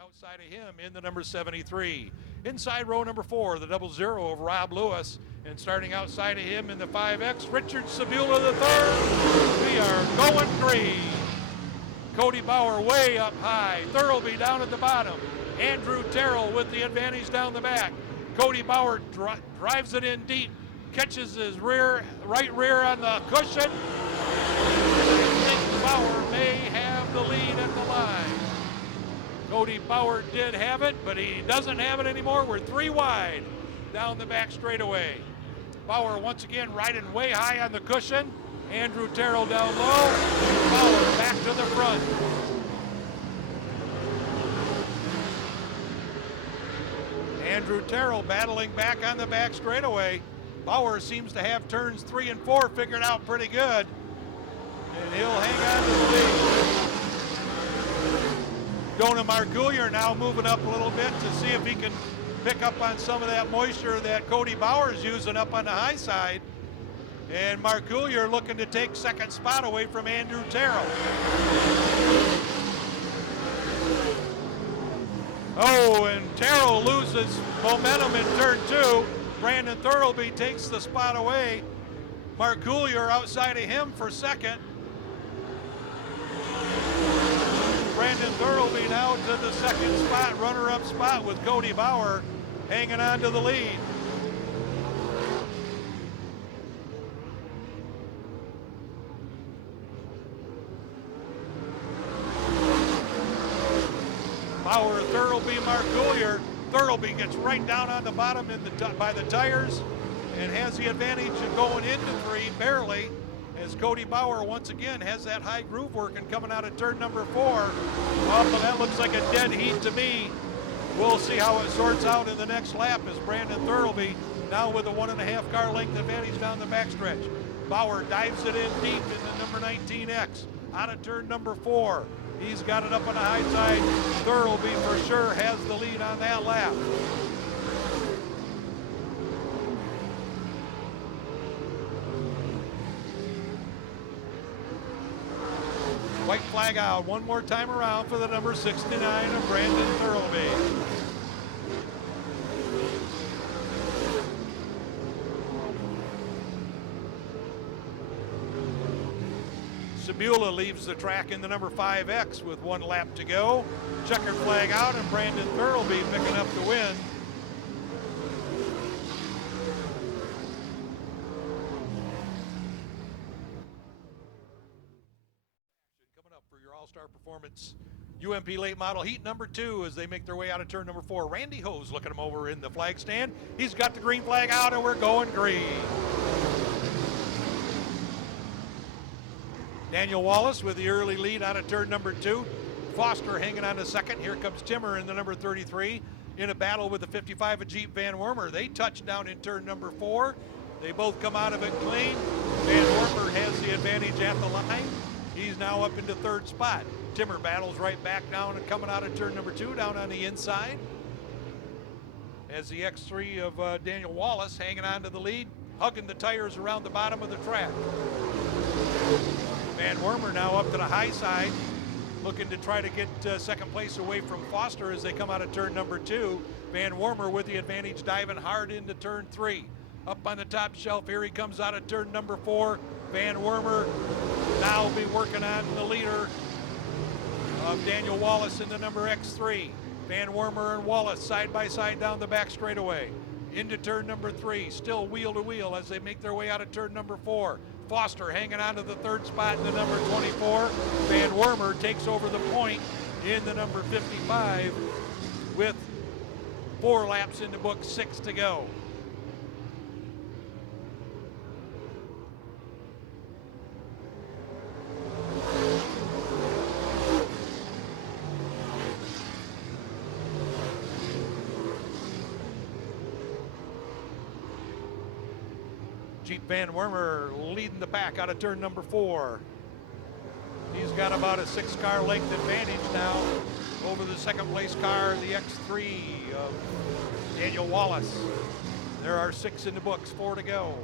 Outside of him in the number 73. Inside row number 4, the 00 of Rob Lewis. And starting outside of him in the 5X, Richard Sabula III. We are going green. Cody Bauer way up high. Thurlby down at the bottom. Andrew Terrell with the advantage down the back. Cody Bauer drives it in deep. Catches his right rear on the cushion. I think Bauer may have the lead at the line. Cody Bauer did have it, but he doesn't have it anymore. We're 3 wide down the back straightaway. Bauer once again riding way high on the cushion. Andrew Terrell down low. Bauer back to the front. Andrew Terrell battling back on the back straightaway. Bauer seems to have turns 3 and 4 figured out pretty good. And he'll hang on to the lead. Dona Margulier now moving up a little bit to see if he can pick up on some of that moisture that Cody Bauer is using up on the high side. And Margulier looking to take second spot away from Andrew Terrell. Oh, and Terrell loses momentum in turn 2. Brandon Thurlby takes the spot away. Margulier outside of him for second. Brandon Thurlby now to the second spot, runner-up spot with Cody Bauer hanging on to the lead. Bauer, Thurlby, Margulier. Thurlby gets right down on the bottom by the tires and has the advantage of going into 3 barely, as Cody Bauer once again has that high groove working coming out of turn number 4. Oh, that looks like a dead heat to me. We'll see how it sorts out in the next lap as Brandon Thurlby now with a 1.5 car length advantage down the backstretch. Bauer dives it in deep in the number 19X out of turn number 4. He's got it up on the high side. Thurlby for sure has the lead on that lap. White flag out one more time around for the number 69 of Brandon Thurlby. Sabula leaves the track in the number 5X with 1 lap to go. Checkered flag out and Brandon Thurlby picking up the win. Coming up for your All-Star Performance UMP Late Model Heat number 2 as they make their way out of turn number 4. Randy Hose looking him over in the flag stand. He's got the green flag out and we're going green. Daniel Wallace with the early lead out of turn number 2. Foster hanging on to second. Here comes Timmer in the number 33 in a battle with the 55 of Jeep Van Wormer. They touch down in turn number 4. They both come out of it clean. Van Wormer has the advantage at the line. He's now up into 3rd spot. Timmer battles right back down and coming out of turn number 2 down on the inside. As the X3 of Daniel Wallace hanging on to the lead, hugging the tires around the bottom of the track. Van Wormer now up to the high side, looking to try to get second place away from Foster as they come out of turn number 2. Van Wormer with the advantage diving hard into turn 3. Up on the top shelf, here he comes out of turn number 4. Van Wormer now will be working on the leader of Daniel Wallace in the number X3. Van Wormer and Wallace side by side down the back straightaway. Into turn number 3, still wheel to wheel as they make their way out of turn number 4. Foster hanging on to the 3rd spot in the number 24. Van Wormer takes over the point in the number 55 with 4 laps in the book, 6 to go. Jeep Van Wormer leading the pack out of turn number 4. He's got about a 6-car length advantage now over the second place car, the X3 of Daniel Wallace. There are 6 in the books, 4 to go.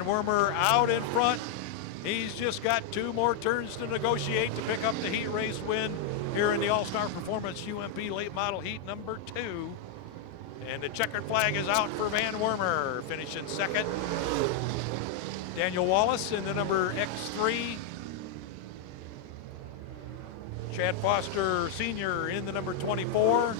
Van Wormer out in front. He's just got 2 more turns to negotiate to pick up the heat race win here in the All-Star Performance UMP Late Model Heat number 2. And the checkered flag is out for Van Wormer, finishing second. Daniel Wallace in the number X3. Chad Foster Sr. in the number 24.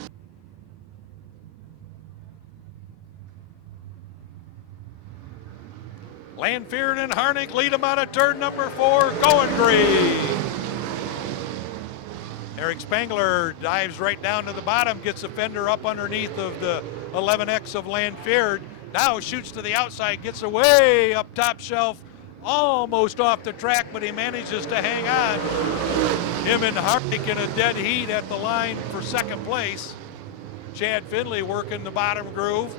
Lanfear and Harnick lead him out of turn number 4, going green. Eric Spangler dives right down to the bottom, gets the fender up underneath of the 11X of Lanfear. Now shoots to the outside, gets away up top shelf, almost off the track, but he manages to hang on. Him and Harnick in a dead heat at the line for second place. Chad Finley working the bottom groove.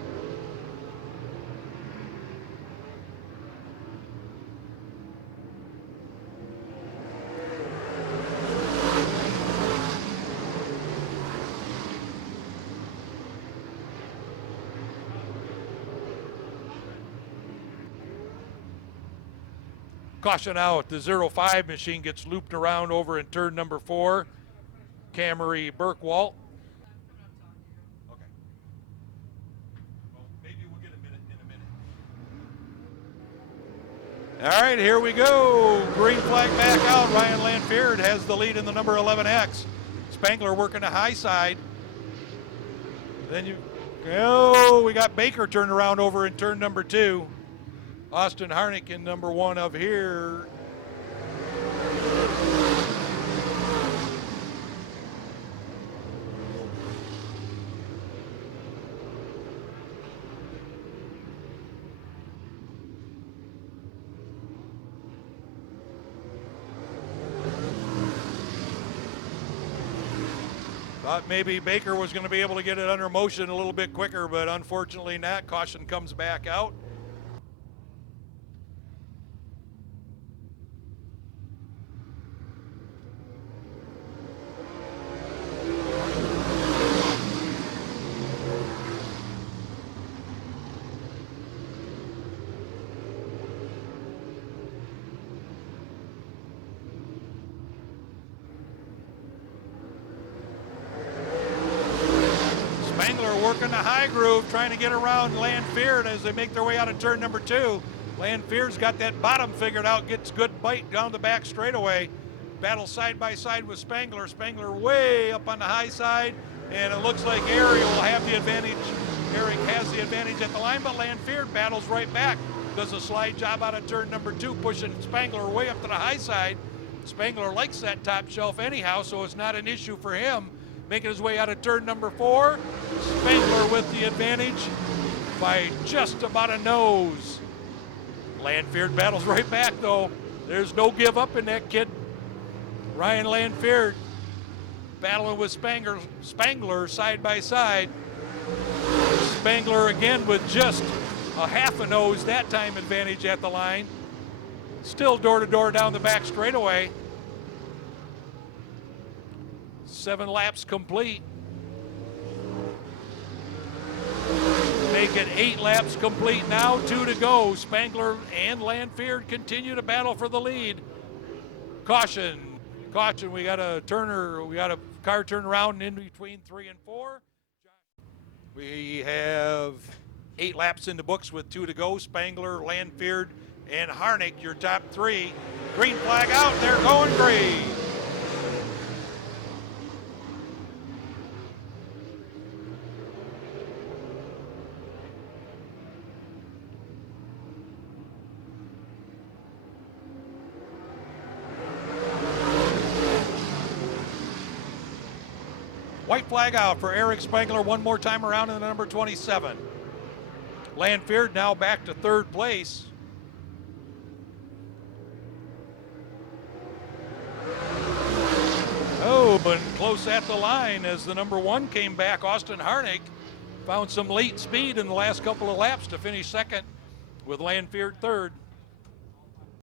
Caution out, the 05 machine gets looped around over in turn number 4. Camry Burkwalt. Okay. Well, maybe we'll get a minute in a minute. All right, here we go. Green flag back out. Ryan Lanfear has the lead in the number 11X. Spangler working the high side. Then we got Baker turned around over in turn number 2. Austin Harnick in number 1 up here. Thought maybe Baker was going to be able to get it under motion a little bit quicker, but unfortunately not. Caution comes back out. Spangler working the high groove, trying to get around Lanfear as they make their way out of turn number 2. Lanfear's got that bottom figured out, gets good bite down the back straightaway. Battle side by side with Spangler. Spangler way up on the high side, and it looks like Ariel will have the advantage. Eric has the advantage at the line, but Lanfear battles right back. Does a slide job out of turn number 2, pushing Spangler way up to the high side. Spangler likes that top shelf anyhow, so it's not an issue for him. Making his way out of turn number 4. Spangler with the advantage by just about a nose. Lanfear battles right back though. There's no give up in that kid. Ryan Lanfear battling with Spangler side by side. Spangler again with just a half a nose that time advantage at the line. Still door to door down the back straightaway. 7 laps complete. Make it 8 laps complete now, 2 to go. Spangler and Lanfear continue to battle for the lead. Caution, we got a car turn around in between 3 and 4. We have 8 laps in the books with 2 to go. Spangler, Lanfear, and Harnick, your top 3. Green flag out, they're going green. White flag out for Eric Spangler one more time around in the number 27. Lanfear now back to 3rd place. Oh, but close at the line as the number 1 came back. Austin Harnick found some late speed in the last couple of laps to finish 2nd with Lanfear 3rd.